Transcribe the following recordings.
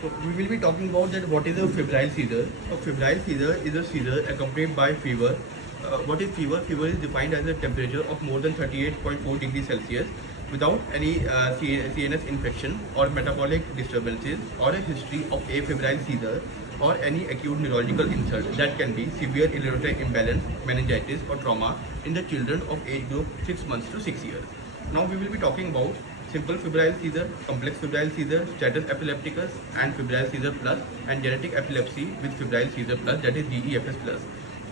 So we will be talking about that what is a febrile seizure. A febrile seizure is a seizure accompanied by fever. What is fever? Fever is defined as a temperature of more than 38.4 degrees Celsius without any CNS infection or metabolic disturbances or a history of afebrile seizure or any acute neurological insult that can be severe electrolyte imbalance, meningitis or trauma in the children of age group 6 months to 6 years. Now we will be talking about simple febrile seizure, complex febrile seizure, status epilepticus and febrile seizure plus and genetic epilepsy with febrile seizure plus, that is DEFS plus.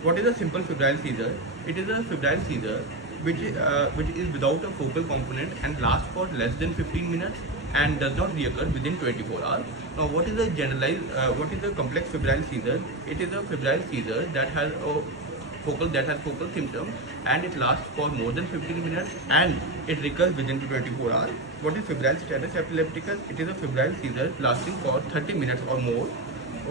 What is a simple febrile seizure? It is a febrile seizure which is without a focal component and lasts for less than 15 minutes and does not reoccur within 24 hours. Now, what is a complex febrile seizure? It is a febrile seizure that has focal symptoms and it lasts for more than 15 minutes and it recurs within 24 hours. What is febrile status epilepticus? It is a febrile seizure lasting for 30 minutes or more.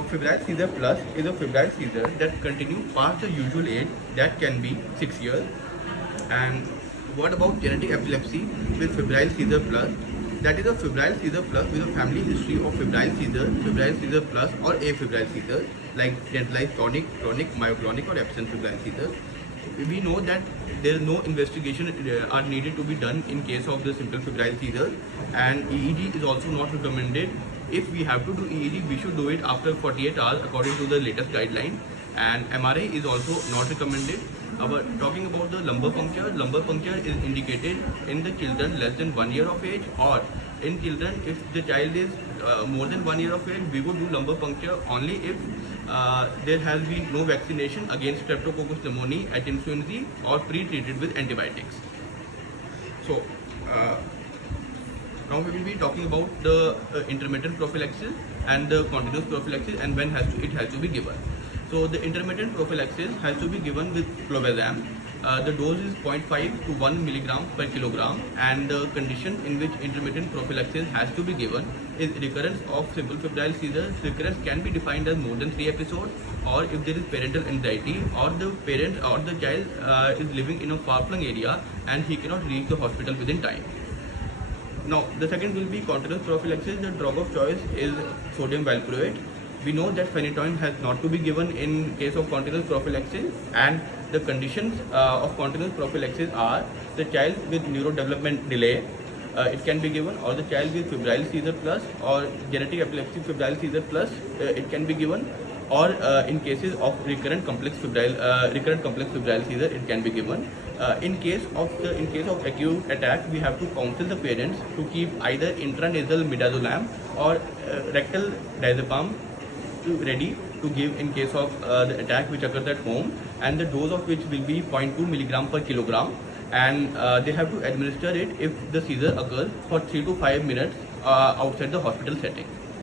Febrile seizure plus is a febrile seizure that continue past the usual age, that can be 6 years. And what about genetic epilepsy with febrile seizure plus? That is a febrile seizure plus with a family history of febrile seizure plus or afebrile seizure like generalized chronic, myoclonic or absent febrile seizure. We know that there is no investigation are needed to be done in case of the simple febrile seizure, and EEG is also not recommended. If we have to do EEG, we should do it after 48 hours according to the latest guideline, and MRI is also not recommended. Talking about the lumbar puncture is indicated in the children less than 1 year of age, or in children if the child is more than 1 year of age, we would do lumbar puncture only if there has been no vaccination against Streptococcus pneumoniae at infancy or pre-treated with antibiotics. So now we will be talking about the intermittent prophylaxis and the continuous prophylaxis and when it has to be given. So the intermittent prophylaxis has to be given with clobazam. The dose is 0.5 to 1 milligram per kilogram, and the condition in which intermittent prophylaxis has to be given is recurrence of simple febrile seizure. Recurrence can be defined as more than 3 episodes, or if there is parental anxiety or the parent or the child is living in a far-flung area and he cannot reach the hospital within time. Now, the second will be continuous prophylaxis. The drug of choice is sodium valproate. We know that phenytoin has not to be given in case of continuous prophylaxis, and the conditions of continuous prophylaxis are the child with neurodevelopment delay, it can be given, or the child with febrile seizure plus or genetic epilepsy febrile seizure plus, it can be given, or in cases of recurrent complex febrile seizure, it can be given. In case of acute attack, we have to counsel the parents to keep either intranasal midazolam or rectal diazepam ready to give in case of the attack which occurs at home, and the dose of which will be 0.2 milligram per kilogram, and they have to administer it if the seizure occurs for 3 to 5 minutes outside the hospital setting.